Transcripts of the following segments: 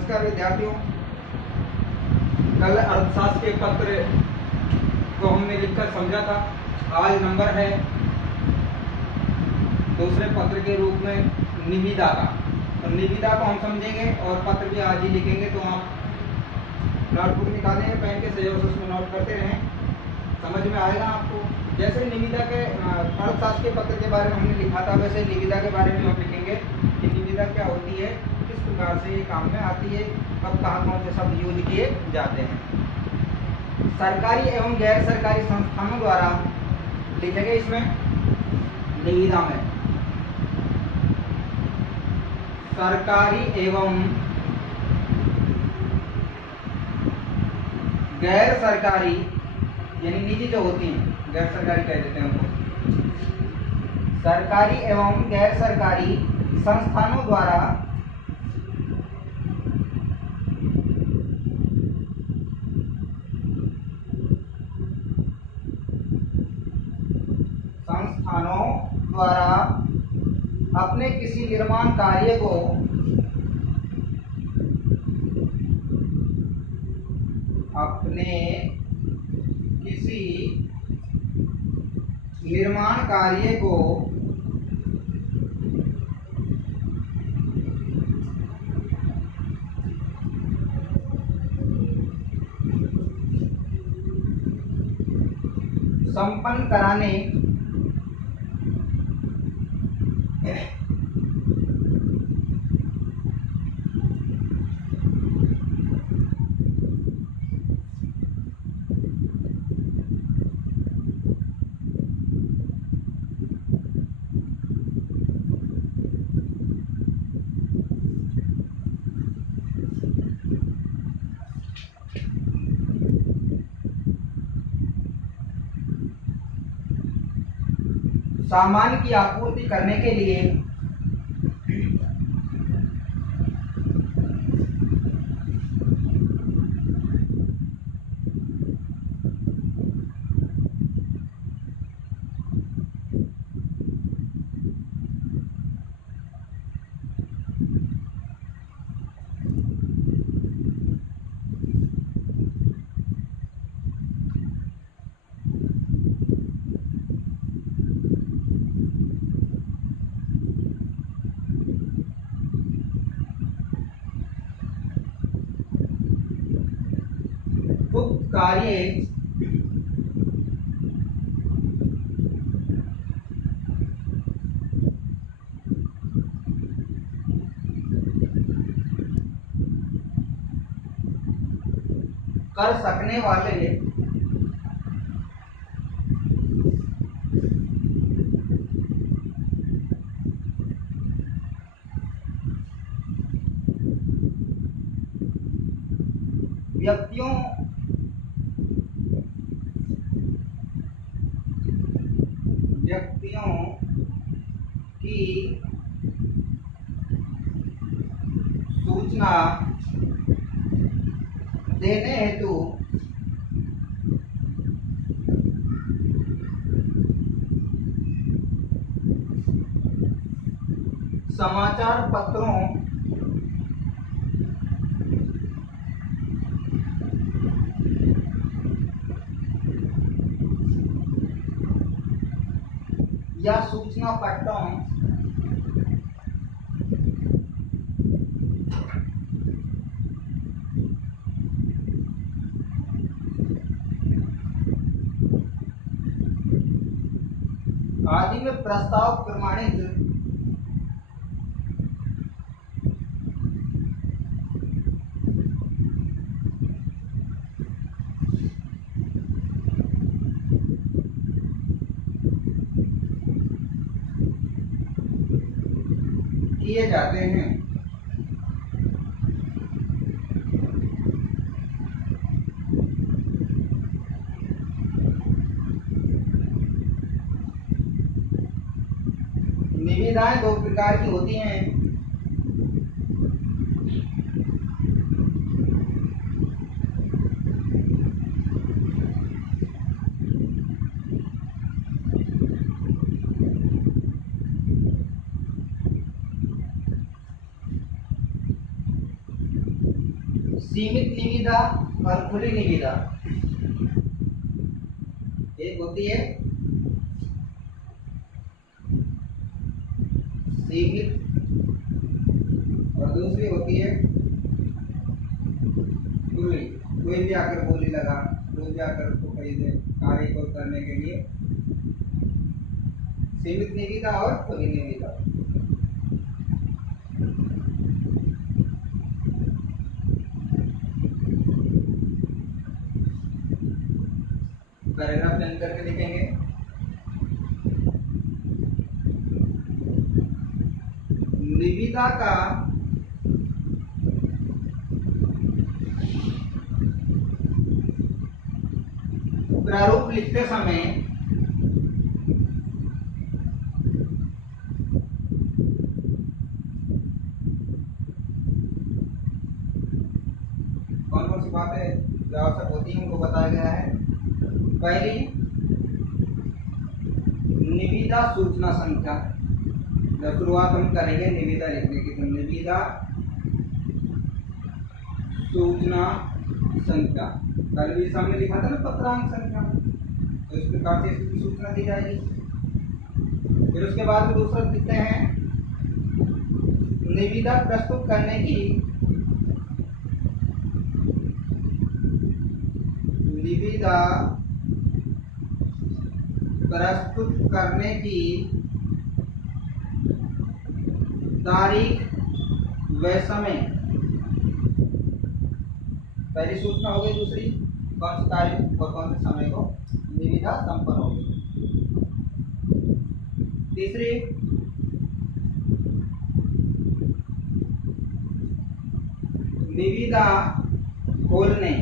नमस्कार विद्यार्थियों। कल अर्थशास्त्र के पत्र को हमने लिखकर समझा था। आज नंबर है दूसरे पत्र के रूप में निविदा का। तो निविदा को हम समझेंगे और पत्र भी आज ही लिखेंगे। तो आप नोटबुक निकालें, पेन के सहयोग से उसमें नोट करते रहें, समझ में आएगा आपको। जैसे निविदा के अर्थशास्त्र के पत्र के बारे में हमने लिखा था, वैसे निविदा के बारे में हम लिखेंगे कि निविदा क्या होती है, किस प्रकार से ये काम में आती है, कब कहाँ कौन से शब्द यूज किए जाते हैं। सरकारी एवं गैर सरकारी संस्थानों द्वारा लिखेंगे इसमें निविदा में। सरकारी एवं गैर सरकारी यानी निजी जो होती हैं, गैर सरकारी कह देते हैं उनको। सरकारी एवं गैर सरकारी संस्थानों द्वारा अपने किसी निर्माण कार्य को संपन्न कराने सामान की आपूर्ति करने के लिए कार्य कर सकने वाले व्यक्तियों की सूचना देने हेतु समाचार पत्रों या सूचना पट्टों आदि में प्रस्ताव प्रमाणित किए जाते हैं। निविदाएं दो प्रकार की होती हैं। सीमित निविदा और खुली निविदा। एक होती है सीमित और दूसरी होती है खुली। कोई भी आकर बोली लगा, कोई भी आकर उसको खरीदे कार्य को करने के लिए सीमित निविदा और खुली निविदा। पैराग्राफ चेंज करके लिखेंगे। निविदा का प्रारूप लिखते समय कौन कौन सी बातें जो आवश्यक होती है उनको बताया गया है। पहली, निविदा सूचना संख्या। जब शुरुआत हम करेंगे निविदा लिखने की तो निविदा सूचना संख्या। कल भी सामने लिखा था ना पत्रांक संख्या, तो इस प्रकार से इसकी सूचना दी जाएगी। फिर उसके बाद दूसरा लिखते हैं निविदा प्रस्तुत करने की निविदा प्रस्तुत करने की तारीख व समय। पहली सूचना हो गई, दूसरी कौन सी तारीख और कौन से समय को निविदा संपन्न होगी। तीसरी, निविदा खोलने,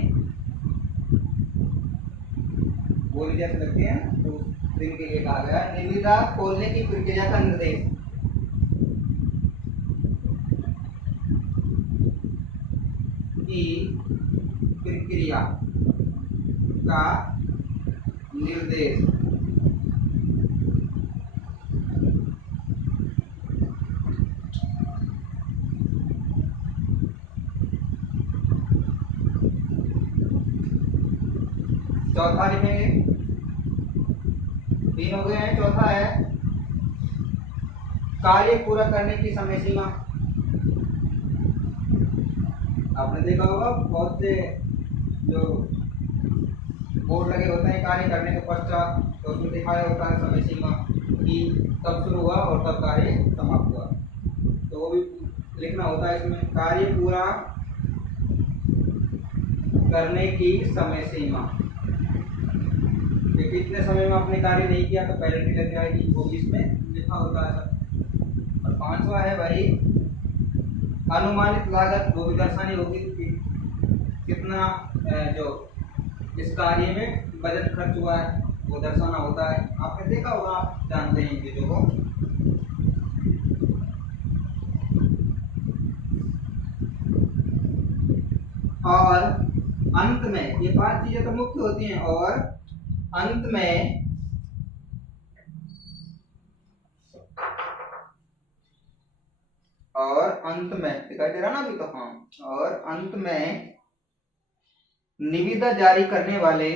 बोली जैसे लगती है तो दिन के लिए कहा गया है। निविदा खोलने की प्रक्रिया का निर्देश। की प्रक्रिया का निर्देश। चौथा लिखेंगे, तीन हो गए हैं। चौथा है कार्य पूरा करने की समय सीमा। आपने देखा होगा बहुत से जो बोर्ड लगे होते हैं कार्य करने के पश्चात, तो उसमें दिखाया होता है समय सीमा कि कब शुरू हुआ और कब कार्य समाप्त हुआ। तो वो भी लिखना होता है इसमें, कार्य पूरा करने की समय सीमा। कितने समय में आपने कार्य नहीं किया तो पेनल्टी लग जाएगी, वो भी इसमें लिखा होता है। और पांचवा है भाई अनुमानित लागत, वो भी दर्शानी होगी कि कितना जो इस कार्य में बजट खर्च हुआ है वो दर्शाना होता है। आपने देखा होगा, आप जानते हैं इन चीजों को। और अंत में ये पांच चीजें तो मुख्य होती हैं, और अंत में दिखाई दे रहा ना अभी तो, हाँ। और अंत में निविदा जारी करने वाले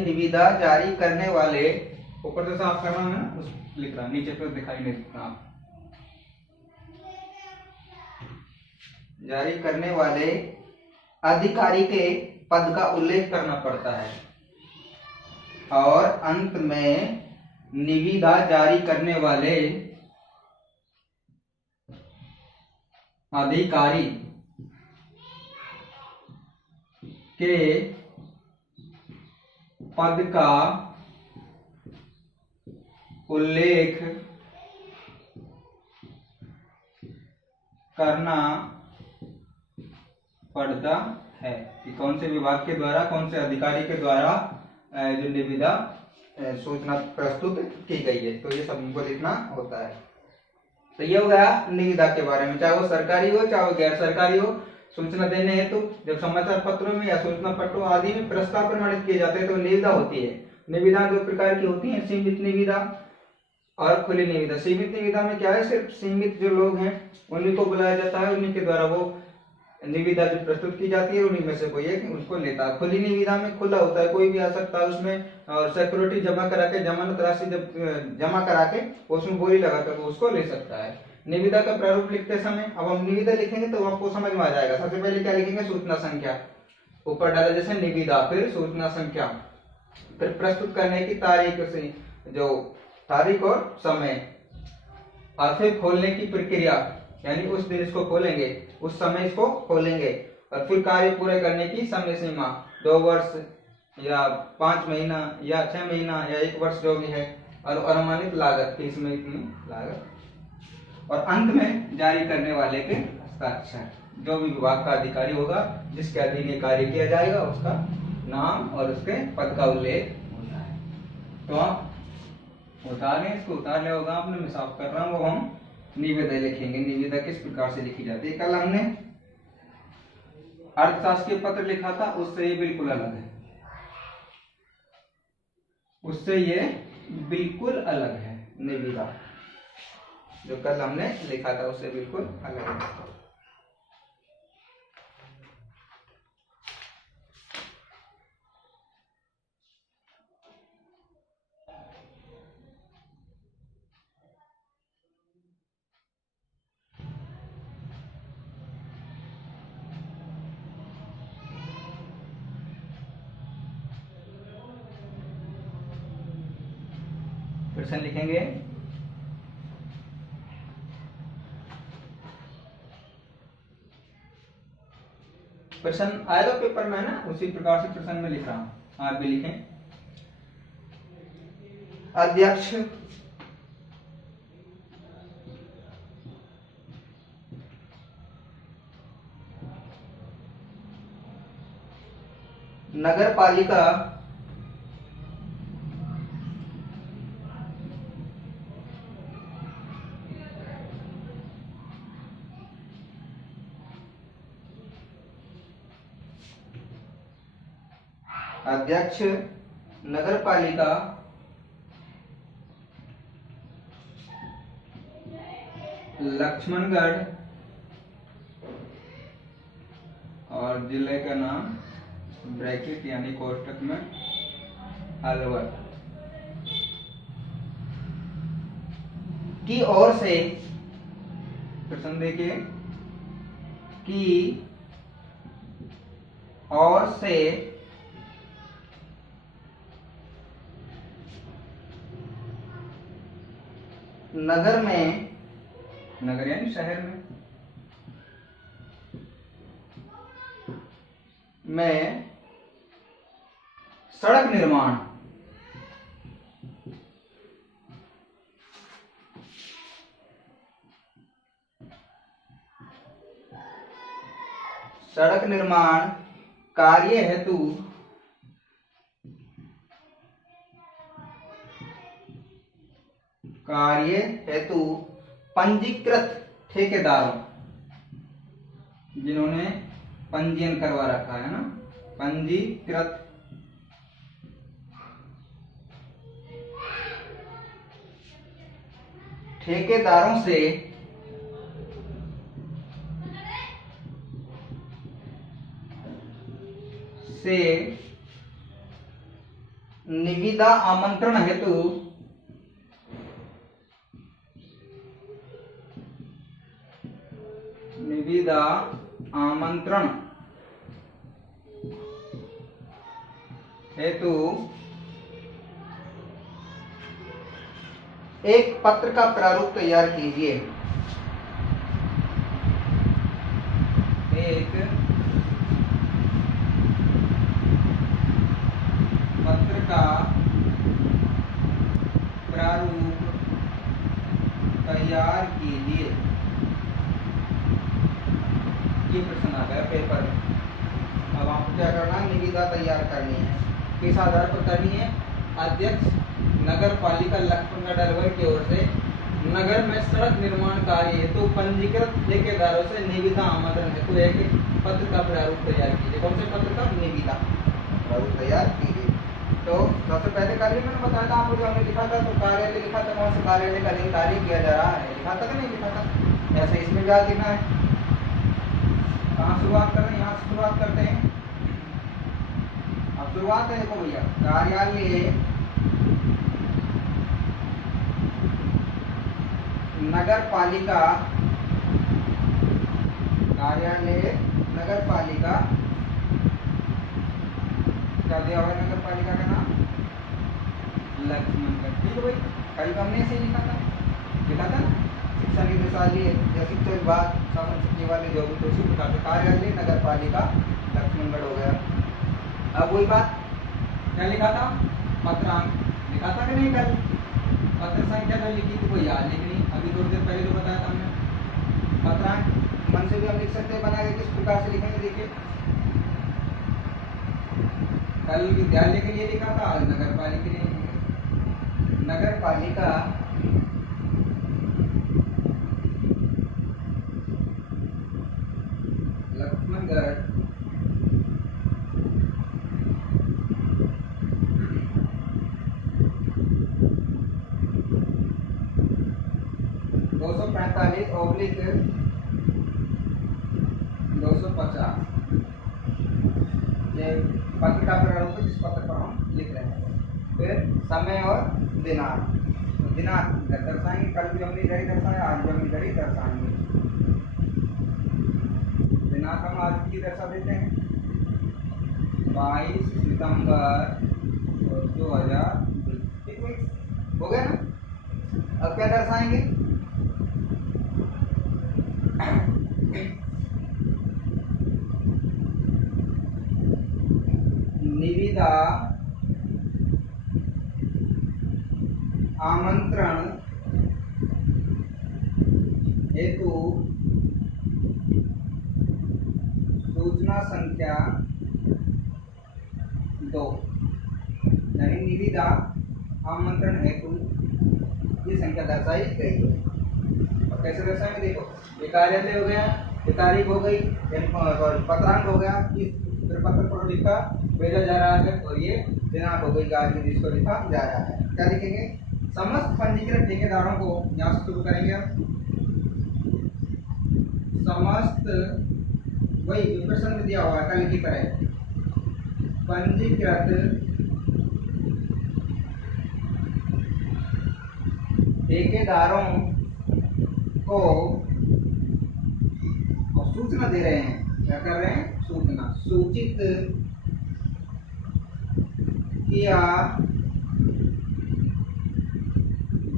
निविदा जारी करने वाले ऊपर से साफ करना है ना, लिख रहा नीचे पे दिखाई नहीं देता। जारी करने वाले अधिकारी के पद का उल्लेख करना पड़ता है। और अंत में निविदा जारी करने वाले अधिकारी के पद का उल्लेख करना पड़ता है कि कौन से विभाग के द्वारा, कौन से अधिकारी के द्वारा जो निविदा सूचना प्रस्तुत की गई है। तो ये सब हमको लिखना होता है। तो ये हो गया निविदा के बारे में, चाहे वो सरकारी हो चाहे वो गैर सरकारी हो। सूचना देने हेतु जब समाचार पत्रों में या सूचना पत्रों आदि में प्रस्ताव प्रमाणित किए जाते हैं तो निविदा होती है। निविदा दो प्रकार की होती है, सीमित निविदा और खुली निविदा। सीमित निविदा में क्या है, सिर्फ सीमित जो लोग हैं उन्हीं को बुलाया जाता है, उन्हीं के द्वारा वो निविदा जो प्रस्तुत की जाती है उन्हीं में से कोई एक उसको लेता है। खुली निविदा में खुला होता है, कोई भी आ सकता है उसमें, और सिक्योरिटी जमा करा के, जमानत राशि जब जमा करा के उसमें बोली लगा कर वो उसको ले सकता है। निविदा का प्रारूप लिखते समय अब हम निविदा लिखेंगे तो आपको समझ में आ जाएगा। सबसे पहले क्या लिखेंगे, सूचना संख्या, ऊपर डाला जैसे निविदा, फिर सूचना संख्या, फिर प्रस्तुत करने की तारीख से जो तारीख और समय, और फिर खोलने की प्रक्रिया, यानी उस दिन इसको खोलेंगे, उस समय इसको खोलेंगे, और फिर कार्य पूरे करने की समय सीमा 2 वर्ष या 5 महीना या 6 महीना या 1 वर्ष जो भी है, और अनुमानित लागत की इसमें इतनी लागत, और अंत में जारी करने वाले के हस्ताक्षर। जो भी विभाग का अधिकारी होगा जिसके अधीन ये कार्य किया जाएगा उसका नाम और उसके पद का उल्लेख होता है। तो आप उतार लें, इसको उतार लिया होगा आपने, मैं साफ कर रहा हूँ। वो हम निविदा लिखेंगे। निविदा किस प्रकार से लिखी जाती है, कल हमने अर्थशास्त्रीय पत्र लिखा था, उससे ये बिल्कुल अलग है, उससे ये बिल्कुल अलग है। निविदा जो कल हमने लिखा था उससे बिल्कुल अलग है। प्रश्न लिखेंगे, प्रश्न आएगा पेपर में ना, उसी प्रकार से प्रश्न में लिख रहा हूं, आप भी लिखें। अध्यक्ष नगर पालिका अध्यक्ष नगर पालिका लक्ष्मणगढ़ और जिले का नाम ब्रैकेट यानी कोष्टक में अलवर की ओर से, प्रश्न देखिए, की ओर से नगर में, नगर यानी शहर में सड़क निर्माण, सड़क निर्माण कार्य हेतु पंजीकृत ठेकेदारों, जिन्होंने पंजीयन करवा रखा है ना, पंजीकृत ठेकेदारों से निविदा आमंत्रण हेतु एक पत्र का प्रारूप तैयार कीजिए। एक पत्र का प्रारूप तैयार कीजिए। ये प्रश्न आ गया पेपर में। अब आपको क्या करना है, निविदा तैयार करनी है। किस आधार पर करनी है, अध्यक्ष नगर पालिका लक्ष्मणगढ़ अलवर की ओर से नगर में सड़क निर्माण कार्य हेतु पंजीकृत ठेकेदारों से निविदा आमंत्रण हेतु एक पत्र का प्रारूप तैयार कीजिए। कौन से पत्र का? निविदा प्रारूप तैयार कीजिए। तो सबसे पहले कार्य मैंने बताया था आपको, जो हमने लिखा था तो कार्यालय लिखा था, कौन से कार्यालय का अधीन कार्य किया जा रहा है, लिखा था कि नहीं लिखा था? ऐसे इसमें भी आज लिखना है। कहाँ शुरुआत कर रहे हैं? यहाँ से शुरुआत करते हैं। अब शुरुआत है, देखो भैया, कार्यालय नगर पालिका, कार्यालय नगर पालिका, क्या दिया हुआ है नगर पालिका का नाम? लक्ष्मणगढ़। ठीक है भाई, कल हमने से लिखा था ना, शिक्षा निदेशालय या शिक्षा विभाग शासन सचिवालय जो भी तो उसी प्रकार से कार्यालय नगर पालिका लक्ष्मणगढ़ हो गया। अब वही बात, क्या लिखा था? पत्रांक लिखा था कि नहीं? कल पत्र संख्या कल लिखी थी, कोई याद लिखनी, अभी थोड़ी देर पहले जो बताया था हमने। पत्रांक मन से भी हम लिख सकते हैं, बना के किस प्रकार से लिखेंगे देखिए। कल विद्यालय के लिए लिखा था, आज नगर पालिका के लिए लिखेंगे। नगर पालिका लक्ष्मणगढ़ 245/250 ये पत्र का प्रारूप है, जिस पत्र पर हम लिख रहे हैं। फिर समय और दिनांक, दिनांक दर्शाएंगे, कल भी हमने घड़ी दर्शाया, आज भी हमने घड़ी दर्शाएंगे। दिनांक हम आज की दर्शा देते हैं 22 सितंबर 2020। ठीक है, हो गया ना? अब क्या दर्शाएंगे? निविदा आमंत्रण हेतु सूचना संख्या 2, यानी निविदा आमंत्रण हेतु ये संख्या दर्शाई गई है। और कैसे दर्शाएंगे? देखो, ये कार्यालय हो गया, ये तारीख हो गई, सॉरी पत्रांक हो गया, फिर पत्र पर लिखा भेजा जा रहा है, और ये दिनांक हो गई आज जिसको लिखा जा रहा है। क्या लिखेंगे? समस्त पंजीकृत ठेकेदारों को, यहाँ से शुरू करेंगे अब, समस्त, वही जो प्रश्न दिया हुआ है कल की तरह, पंजीकृत ठेकेदारों को सूचना दे रहे हैं। क्या कर रहे हैं? सूचना, सूचित किया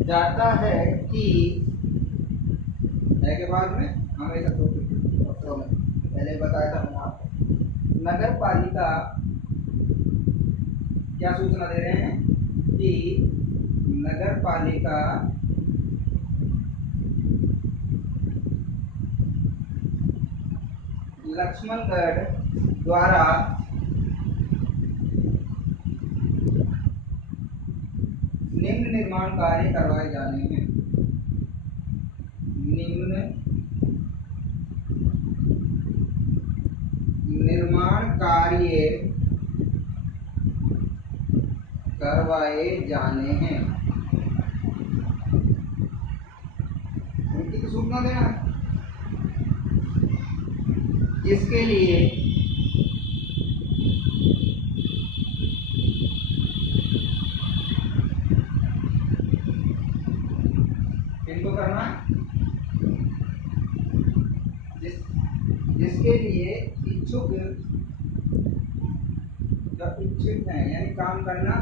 जाता है कि, है के बाद में हमेशा पत्रों में पहले बताया था मैंने आपको, नगर पालिका क्या सूचना दे रहे हैं कि नगर पालिका लक्ष्मणगढ़ द्वारा निम्न निर्माण कार्य करवाए जाने हैं। निम्न निर्माण कार्य करवाए जाने हैं, उनकी सूचना देना, जिसके लिए किनको करना है? जिसके लिए इच्छुक, जब इच्छुक हैं यानी काम करना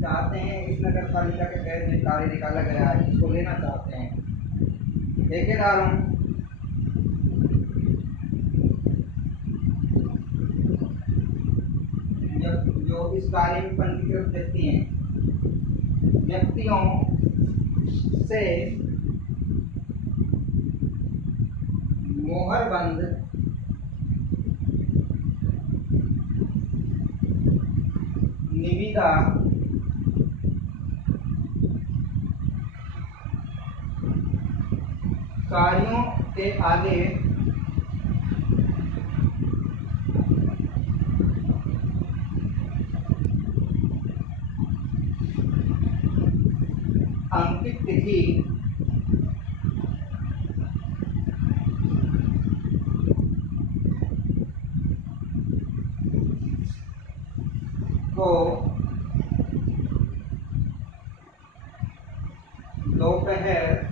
चाहते हैं, इस नगर पालिका के तहत में कार्य निकाला गया है, इसको लेना चाहते हैं। ठेकेदारों जो इस कार्य में पंजीकृत व्यक्ति हैं, व्यक्तियों से मोहरबंद निविदा कार्यों के आगे अंकित तिथि को दोपहर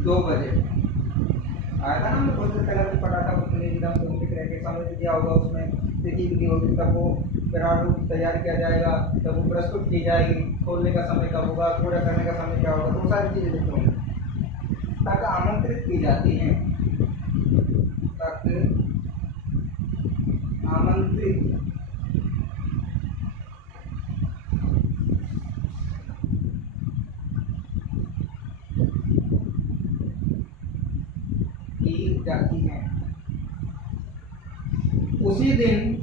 2 बजे आया था ना। हमने बहुत पहले भी पढ़ा था, उसमें निविदा को अंकित रह के समय दिया होगा, उसमें तिथि भी होगी, तब वो प्रारूप तैयार किया जाएगा, तब वो प्रस्तुत की जाएगी, खोलने का समय कब होगा, पूरा करने का समय क्या होगा, तो सारी चीजें लिखी होंगी। तक आमंत्रित की जाती हैं, तक आमंत्रित की जाती हैं। उसी दिन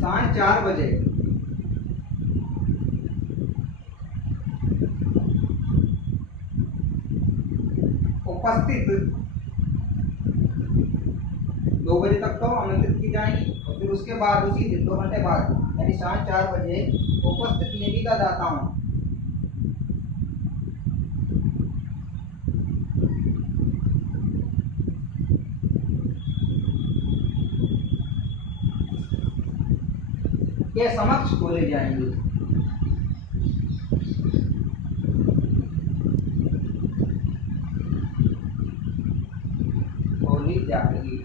साढ़े 4 बजे उपस्थित 2 बजे तक तो आमंत्रित की जाएंगी, और फिर उसके बाद उसी दिन 2 घंटे बाद यानी साढ़े 4 बजे उपस्थित निविदा दाताओं के समक्ष खोले जाएंगे। खोली जाएगी।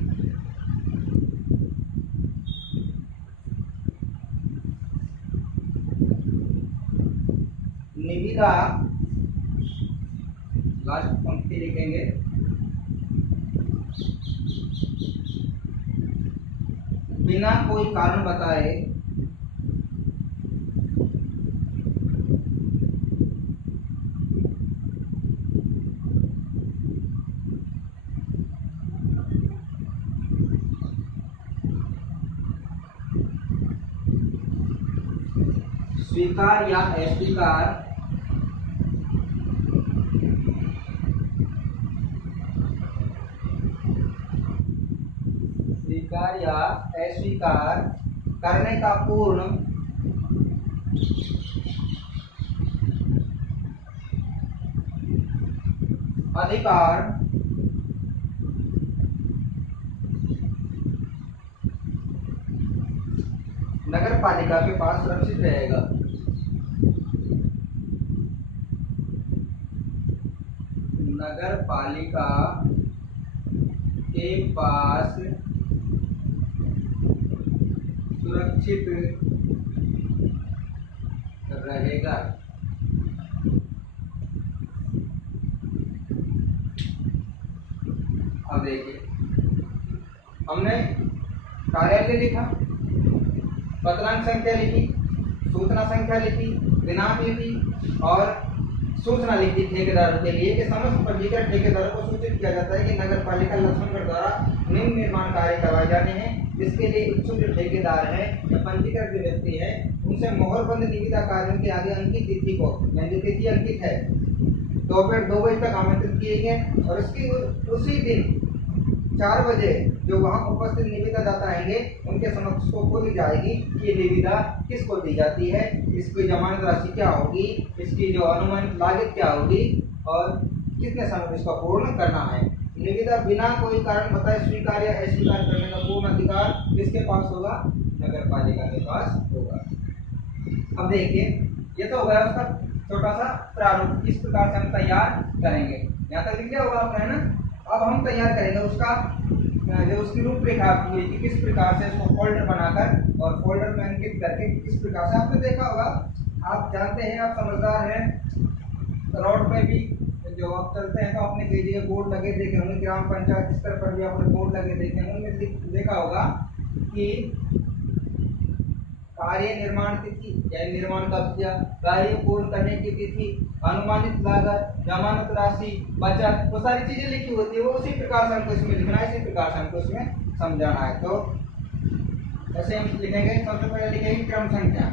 निविदा लास्ट पंक्ति लिखेंगे, बिना कोई कारण बताए स्वीकार या अस्वीकार स्वीकार या अस्वीकार करने का पूर्ण अधिकार नगर पालिका के पास सुरक्षित रहेगा। नगर पालिका के पास सुरक्षित रहेगा। अब देखिए, हमने कार्यालय लिखा, पत्रांक संख्या लिखी, सूचना संख्या लिखी, दिनांक लिखी और सूचना लिखी ठेकेदारों के लिए कि समस्त पंजीकृत ठेकेदारों को सूचित किया जाता है कि नगर पालिका लक्ष्मणगढ़ द्वारा निम्न निर्माण कार्य करवाए जाने हैं, जिसके लिए इच्छुक जो ठेकेदार है या पंजीकृत जो व्यक्ति है उनसे मोहरबंद निविदा कार्यों के आगे अंकित तिथि को, यानी तिथि अंकित है, दोपहर 2 बजे तक आमंत्रित किए गए और उसकी उसी दिन 4 बजे जो वहां उपस्थित निविदा दाता आएंगे उनके समक्ष को खोली जाएगी कि निविदा किसको दी जाती है, इसकी जमानत राशि क्या होगी, इसकी जो अनुमानित लागत क्या होगी और कितने समय में इसको पूर्ण करना है। निविदा बिना कोई कारण बताए स्वीकार या अस्वीकार करने का पूर्ण अधिकार किसके पास होगा? नगर पालिका के पास होगा। अब देखिए, ये तो हो गया उसका छोटा सा प्रारूप, इस प्रकार से हम तैयार करेंगे। यहाँ तक लिख लिया होगा आपने, है ना। अब हम तैयार करेंगे उसका जो उसकी रूपरेखा पूरी कि किस प्रकार से इसको फोल्डर बनाकर और फोल्डर में अंकित करके किस प्रकार से। आपने देखा होगा, आप जानते हैं, आप समझदार हैं, रोड पे भी जो आप चलते हैं तो आपने कई जगह बोर्ड लगे देखे होंगे, ग्राम पंचायत स्तर पर भी आपने बोर्ड लगे देखे होंगे, उनमें देखा होगा कि कार्य निर्माण तिथि या निर्माण कब्जा, कार्य पूर्ण करने की तिथि, अनुमानित लागत, जमानत राशि, बचत, वो सारी चीजें लिखी होती है। वो उसी प्रकार से हमको इसमें लिखना है, इसी प्रकार से हमको इसमें समझाना है। तो ऐसे हम लिखेंगे, सबसे पहले लिखेंगे क्रम संख्या।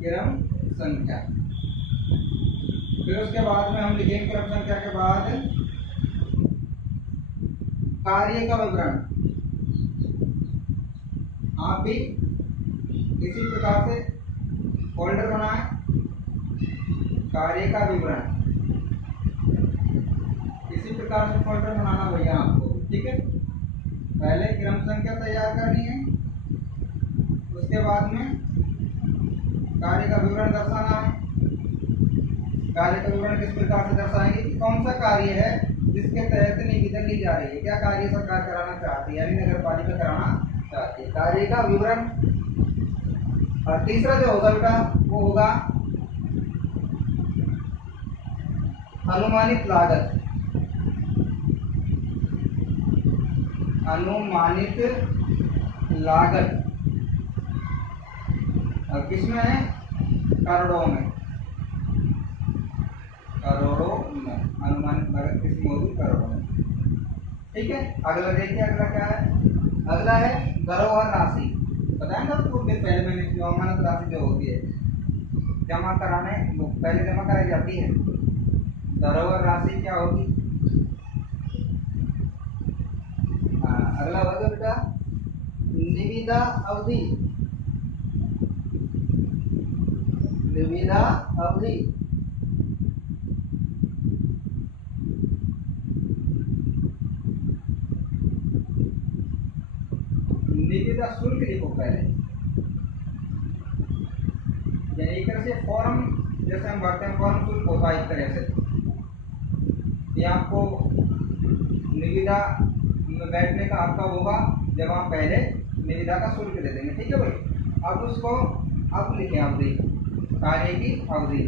क्रम संख्या फिर उसके बाद में हम लिखेंगे क्रम संख्या के बाद कार्य का विवरण। आप भी इसी प्रकार से फोल्डर बनाएं, कार्य का विवरण, इसी प्रकार से फोल्डर बनाना भैया आपको, ठीक है। पहले क्रम संख्या तैयार करनी है, उसके बाद में कार्य का विवरण दर्शाना है। कार्य का विवरण किस प्रकार से दर्शाएंगे कि कौन सा कार्य है जिसके तहत निविदा ली जा रही है, क्या कार्य सरकार कराना चाहती है, यानी नगर पालिका कराना चाहती है, कार्य का विवरण। और तीसरा जो होगा बेटा वो होगा अनुमानित लागत। अनुमानित लागत और किसमें है, करोड़ों में, करोड़ों में अनुमानित लागत किसमें होगी, करोड़ों में, ठीक है। अगला देखिए, अगला क्या है, अगला है धरोहर राशि। बताया ना कुछ दिन पहले मैंने, जो अमानत राशि जो होती है जमा कराने, पहले जमा कराई जाती है, धरोहर राशि क्या होगी। अगला होगा बेटा निविदा अवधि। निविदा अवधि निविदा शुल्क लिखो पहले, यानी एक तरह से फॉर्म जैसे हम भरते हैं, फॉर्म शुल्क होता है एक तरह से। ये आपको निविदा में बैठने का आपका होगा जब आप पहले निविदा का शुल्क दे देंगे, ठीक है भाई। अब उसको अब लिखे अवधि, कार्य की अवधि,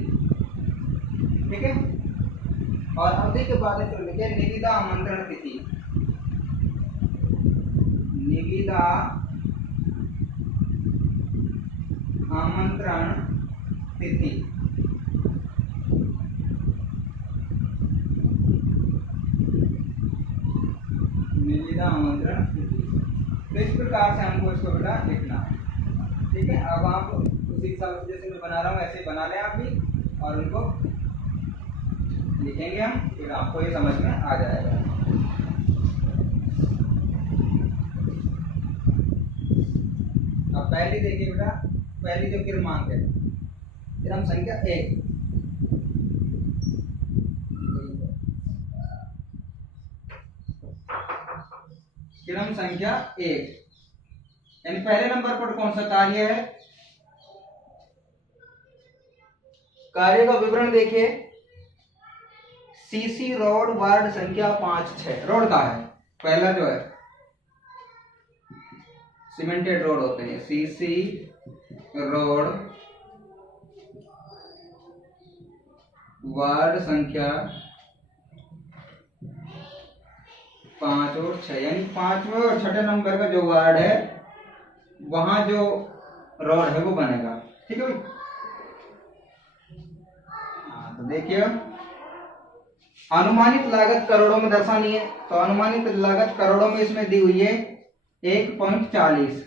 ठीक है। और अवधि के बाद फिर लिखे निविदा आमंत्रण तिथि। निविदा आमंत्रण तिथि, निविदा आमंत्रण तिथि। तो इस प्रकार से हमको इसको बेटा लिखना है, ठीक है। अब आप उसी हिसाब से जैसे मैं बना रहा हूँ ऐसे बना लें आप भी, और उनको लिखेंगे हम, फिर आपको ये समझ में आ जाएगा। अब पहली देखिए बेटा, पहली जो क्रमांक है क्रम संख्या 1, क्रम संख्या 1, यानी पहले नंबर पर कौन सा कार्य है, कार्य का विवरण देखिए। सीसी रोड वार्ड संख्या 5-6 रोड का है। पहला जो है सीमेंटेड रोड होते हैं, सीसी रोड वार्ड संख्या 5 और 6, यानी 5वें और 6ठे नंबर का जो वार्ड है वहां जो रोड है वो बनेगा, ठीक है भाई। हाँ तो देखिए, अनुमानित लागत करोड़ों में दर्शानी है, तो अनुमानित लागत करोड़ों में इसमें दी हुई है 1.40,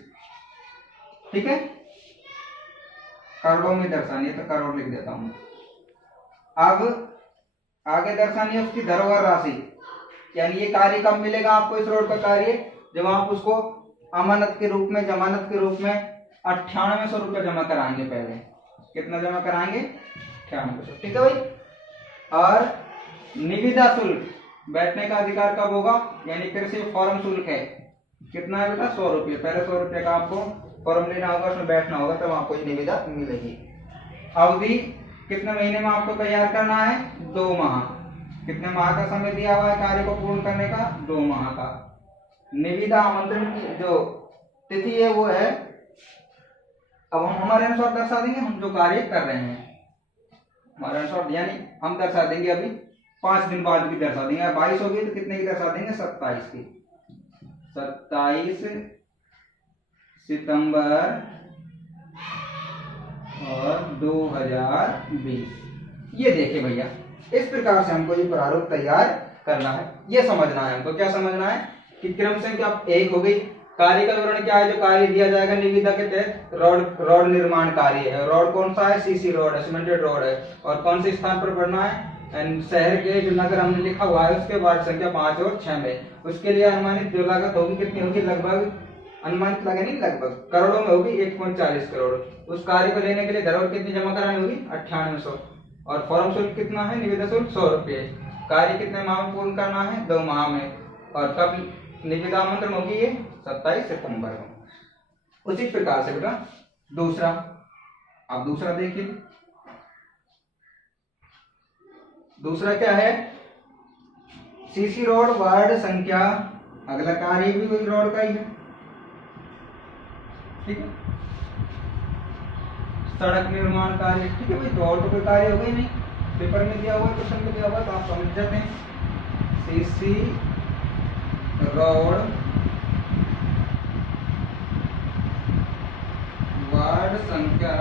ठीक है। करोड़ों में दर्शानी है तो करोड़ लिख देता हूं। अब आगे दर्शानी है उसकी धरोहर राशि, यानी ये कार्य कब मिलेगा आपको, इस रोड का कार्य जब आप उसको अमानत के रूप में, जमानत के रूप में 9800 रुपये जमा कराएंगे। पहले कितना जमा कराएंगे, 9800, ठीक है भाई। और निविदा शुल्क, बैठने का अधिकार कब होगा, यानी फिर से फॉर्म शुल्क है, कितना है बेटा, 100 रुपये। पहले 100 रुपये का आपको फॉर्म लेना होगा, उसमें बैठना होगा, तब आपको ये निविदा मिलेगी। अवधि कितने महीने में आपको तैयार करना है, 2 माह। कितने माह का समय दिया हुआ है कार्य को पूर्ण करने का, 2 माह का। निविदा आमंत्रण की जो तिथि है वो है, अब हम हमारे अनुसार दर्शा देंगे, हम जो कार्य कर रहे हैं हमारे अनुसार, यानी हम दर्शा देंगे अभी 5 दिन बाद की दर्शा देंगे। 22 होगी तो कितने की दर्शा देंगे, 27 की। 27 सितंबर और 2020। ये देखिए भैया, इस प्रकार से हमको ये प्रारूप तैयार करना है, ये समझना है हमको। क्या समझना है कि क्रम संख्या 1 हो गई, कार्य का विवरण क्या है? जो कार्य दिया जाएगा निविदा के तहत रॉड निर्माण कार्य है। रॉड कौन सा है? सीसी रॉड है, सीमेंटेड रॉड है। और कौन से स्थान पर बनना है? शहर के जो नगर हमने लिखा हुआ है उसके वार्ड संख्या 5 और 6 में। उसके लिए अनुमानित जो लागत होगी कितनी होगी? लगभग, अनुमानित लगे नहीं, लगभग करोड़ों में होगी, 1.40 करोड़। उस कार्य को लेने के लिए धरोहर कितनी जमा करानी होगी? 9800। और फॉर्म शुल्क कितना है? निविदा शुल्क 100 रुपये। कार्य कितने माह में पूर्ण करना है? 2 माह में। और कब निविदा आमंत्रण होगी? ये 27 सितंबर को। उसी प्रकार से बेटा दूसरा, अब दूसरा देखिए, दूसरा क्या है? सीसी रोड वार्ड संख्या, अगला कार्य भी वही रोड का ही है, ठीक है। सड़क निर्माण कार्य, ठीक है भाई, तो और तो कोई कार्य हो गई नहीं, पेपर में दिया हुआ, क्वेश्चन में दिया हुआ, तो आप समझ जाते हैं। सीसी रोड वार्ड संख्या,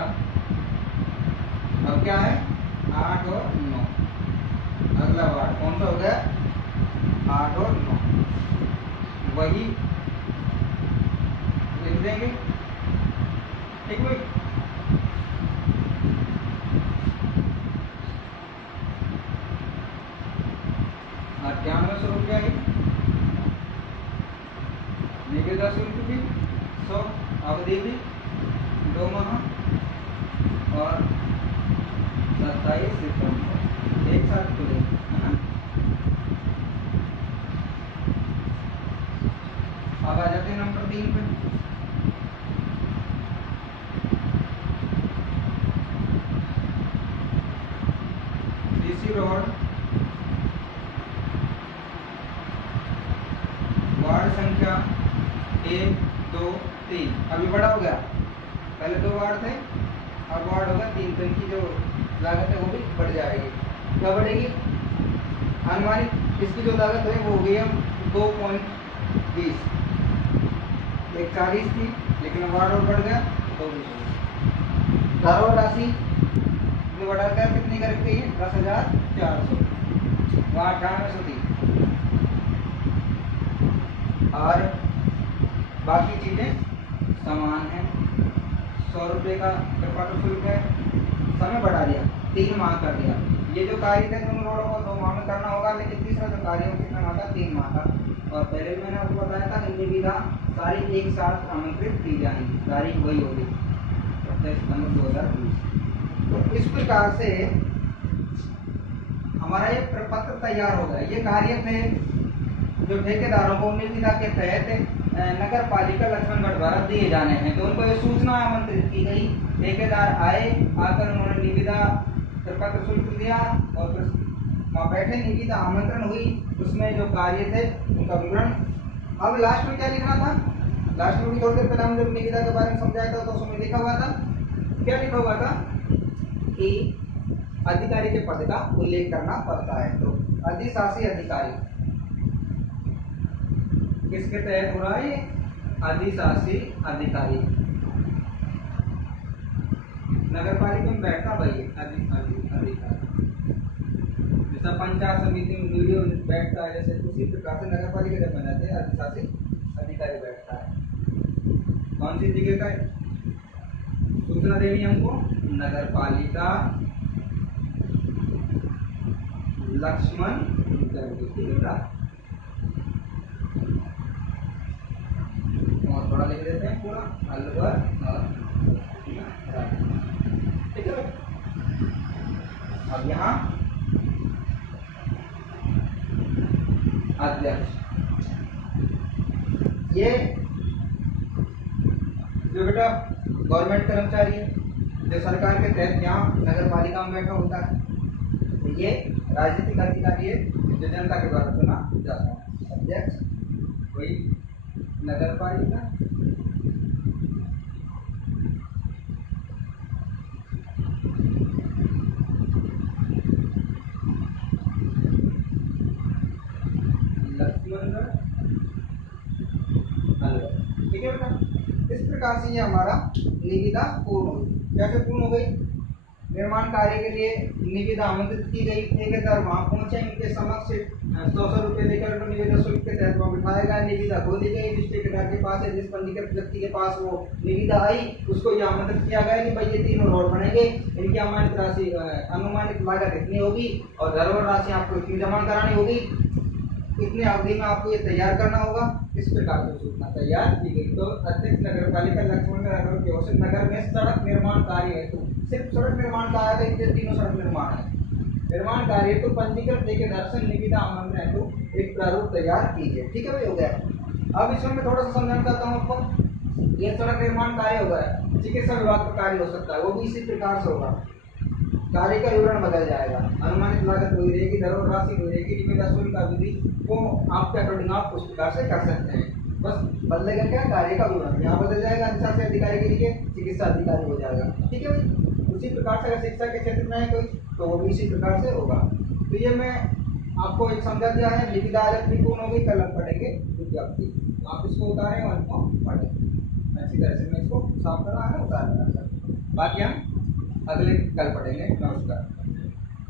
अब क्या है? 8 और 9। अगला वार्ड कौन सा हो गया? 8 और 9, वही लिख देंगे, ठीक है। 9800 रुपया ही निविदा शुल्क भी 100, अवधि भी 2 माह और 27 सितंबर, एक साथ खुले, है ना। अब आ जाते हैं नंबर 3 पे। सीसी रोड वार्ड संख्या 1, 2, 3, अभी बड़ा हो गया, पहले 2 वार्ड थे, अब वार्ड होगा 3, तो इनकी जो लागत है वो भी बढ़ जाएगी। क्या बढ़ेगी? अनुमानित इसकी जो लागत है वो हो गई है 2.20, 140 थी, लेकिन वार्ड और बढ़ गया 220। धरोहर राशि जो बढ़ाकर कितनी कर गई है? 10,400, वहाँ 9800 थी, और बाकी चीजें समान है। 100 रुपये का कटपाटो शुल्क है, समय बढ़ा दिया, 3 माह कर दिया। ये जो कार्य थे दोनों रोडों को 2 माह में करना होगा, लेकिन तीसरा जो कार्य है कितना माह का? 3 माह का। और पहले भी मैंने आपको बताया था कि निविदा तारीख एक साथ आमंत्रित की जाएंगी, तारीख वही होगी 27 सितंबर 2020। तो इस प्रकार से हमारा ये प्रपत्र तैयार हो गया। ये कार्य थे जो ठेकेदारों को निविदा के तहत नगर पालिका लक्ष्मणगढ़ द्वारा दिए जाने हैं। तो उनको ये सूचना आमंत्रित की गई, ठेकेदार आए, आकर उन्होंने निविदा प्रपत्र शुल्क दिया और वहाँ बैठे, निविदा आमंत्रण हुई, उसमें जो कार्य थे उनका विवरण। अब लास्ट में क्या लिखना था? लास्ट में भी थोड़ी देर पहले हम जब निविदा के बारे में समझाया था तो उसमें लिखा हुआ था, क्या लिखा हुआ था? कि अधिकारी के पद का उल्लेख करना पड़ता है। तो अधिशासी अधिकारी किसके तहत हो रहा है? अधिशासी अधिकारी, नगर पालिका में बैठता भाई अधिकारी, जैसा पंचायत समिति में वीडियो बैठता है, जैसे उसी प्रकार से नगर पालिका जब बनाते हैं अधिशासी अधिकारी बैठता है। कौन सी जगह का सूचना देनी है हमको? नगर पालिका लक्ष्मणगढ़, और थोड़ा लिख देते हैं पूरा अलवर, ठीक है। अब यहाँ अध्यक्ष, ये जो बेटा गवर्नमेंट कर्मचारी है जो सरकार के तहत यहाँ नगर पालिका में बैठा होता है, तो ये राजनीतिक अधिकारी है जो जनता के द्वारा चुना जाता है। अध्यक्ष वही नगर पालिका, लक्ष्मणगढ़, अलवर, ठीक है बेटा। इस प्रकार से ये हमारा निविदा पूर्ण हो गई। कैसे पूर्ण हो गई? निर्माण कार्य के लिए निविदा आमंत्रित की गई। ठेकेदार वहां पहुंचे, उनके समक्ष 100 रुपये लेकर उनको निविदा शुल्क के तहत वहां बिठाया गया। निविदा खोली गई, जिस ठेकेदार के पास है, जिस पंजीकृत व्यक्ति के पास वो निविदा आई, उसको ये आमंत्रित किया गया कि भाई ये तीनों रोड बनेंगे, इनकी अनुमानित राशि अनुमानित लागत इतनी होगी और धरोहर राशि आपको इतनी जमा करानी होगी, इतने अवधि में आपको ये तैयार करना होगा। इस प्रकार की सूचना तैयार की गई। तो अध्यक्ष नगर पालिका लक्ष्मण नगर की ओर से नगर में सड़क निर्माण कार्य हेतु, सिर्फ सड़क निर्माण कार्य है, तीनों सड़क निर्माण है, निर्माण कार्य हेतु पंजीकृत ठेकेदार से निविदा आमंत्रण हेतु एक प्रारूप तैयार कीजिए। ठीक है भाई, हो गया। अब इसमें मैं थोड़ा सा समझाना चाहता हूँ आपको। ये सड़क निर्माण कार्य होगा, चिकित्सा विभाग का कार्य हो सकता है, वो भी इसी प्रकार से होगा। कार्य का विवरण बदल जाएगा, अनुमानित लागत वही रहेगी, धरोहर राशि वही रहेगी, निविदा शुल्क का विधि को आपके अकॉर्डिंग आप उस प्रकार से कर सकते हैं। बस बदलेगा क्या, कार्य का विवरण यहाँ बदल जाएगा, अधिशासी अधिकारी के लिए चिकित्सा अधिकारी हो जाएगा। ठीक है भाई। उसी प्रकार से अगर शिक्षा के क्षेत्र में है कोई, तो वो भी इसी प्रकार से होगा। तो ये मैं आपको एक समझा दिया है। निविदा आलेख पूर्ण हो गई, कल हम पढ़ेंगे विज्ञप्ति। आप इसको उतारें और इसको पढ़ें अच्छी तरह से। मैं इसको साफ करना है, उतारना है, बाकी हम अगले कल पढ़ेंगे। नमस्कार।